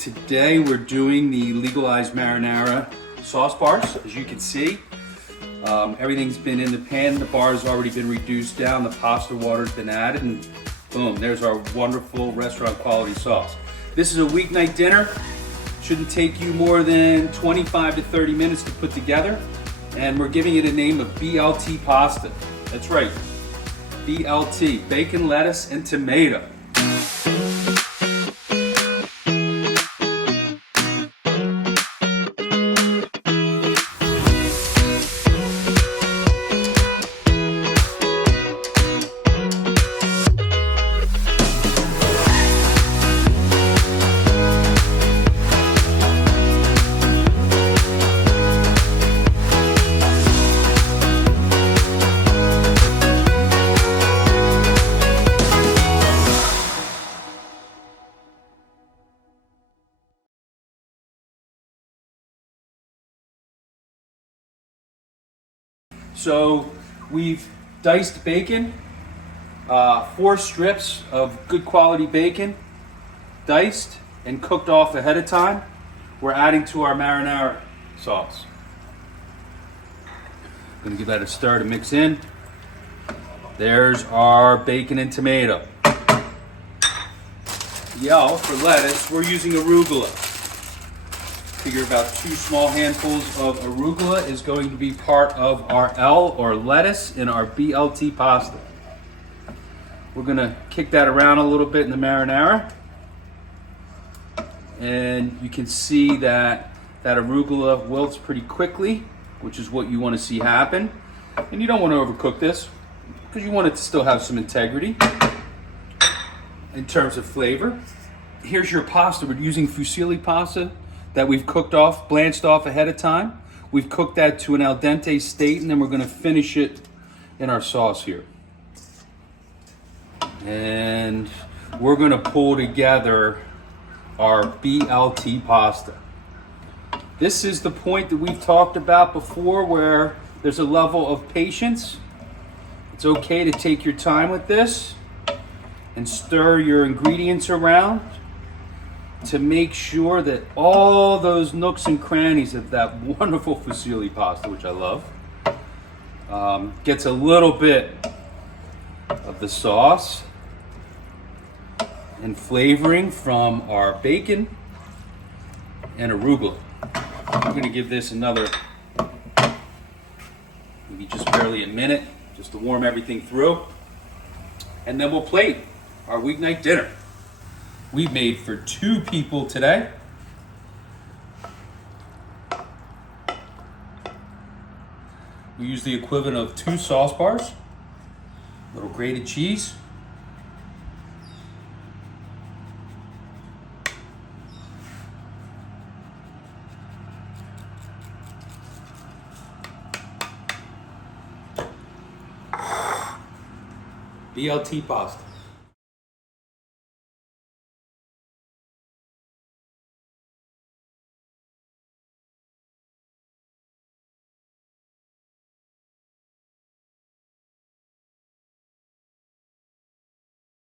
Today we're doing the Legalized Marinara Sauce Bars. As you can see, everything's been in the pan. The bar's already been reduced down. The pasta water's been added, and boom, there's our wonderful restaurant quality sauce. This is a weeknight dinner. Shouldn't take you more than 25 to 30 minutes to put together. And we're giving it a name of BLT Pasta. That's right, BLT, bacon, lettuce, and tomato. So we've diced bacon, 4 strips of good quality bacon, diced and cooked off ahead of time. We're adding to our marinara sauce. Gonna give that a stir to mix in. There's our bacon and tomato. For lettuce, we're using arugula. Figure about 2 small handfuls of arugula is going to be part of our L or lettuce in our BLT pasta. We're gonna kick that around a little bit in the marinara. And you can see that arugula wilts pretty quickly, which is what you want to see happen. And you don't want to overcook this because you want it to still have some integrity in terms of flavor. Here's your pasta. We're using fusilli pasta that we've cooked off, blanched off ahead of time. We've cooked that to an al dente state, and then we're gonna finish it in our sauce here. And we're gonna pull together our BLT pasta. This is the point that we've talked about before where there's a level of patience. It's okay to take your time with this and stir your ingredients around to make sure that all those nooks and crannies of that wonderful fusilli pasta, which I love, gets a little bit of the sauce and flavoring from our bacon and arugula. I'm gonna give this another, maybe just barely a minute, just to warm everything through. And then we'll plate our weeknight dinner. We made for 2 people today. We use the equivalent of 2 sauce bars, a little grated cheese, BLT pasta.